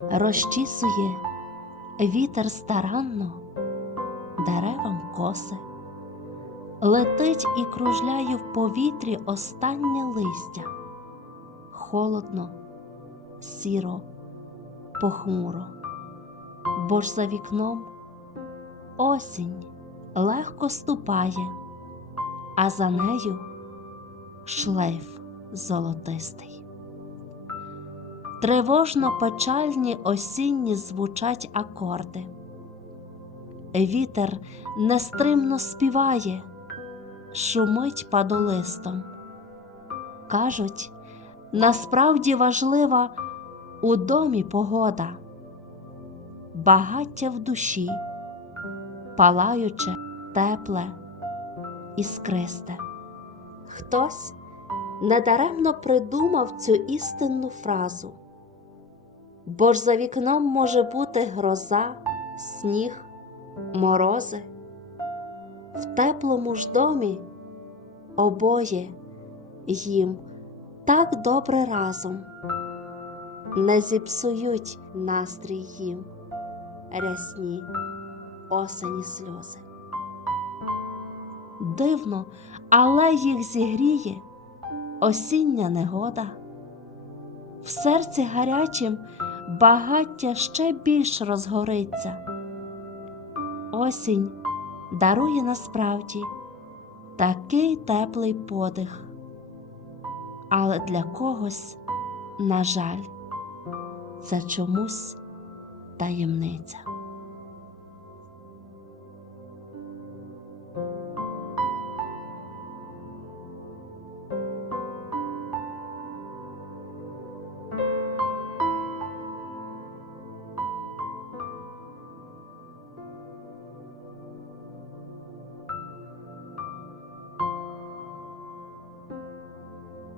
розчісує вітер старанно, деревам коси, летить і кружляє в повітрі останнє листя, холодно, сіро, похмуро, бо ж за вікном осінь легко ступає, а за нею шлейф золотистий. Тривожно печальні осінні звучать акорди. Вітер нестримно співає, шумить падолистом. Кажуть, насправді важлива у домі погода, багаття в душі, палаюче, тепле, іскристе. Хтось недаремно придумав цю істинну фразу. Бо ж за вікном може бути гроза, сніг, морози. В теплому ж домі обоє їм так добре разом, не зіпсують настрій їм рясні осені сльози. Дивно, але їх зігріє осіння негода. В серці гарячим багаття ще більш розгориться. Осінь дарує насправді такий теплий подих, але для когось, на жаль, це чомусь таємниця.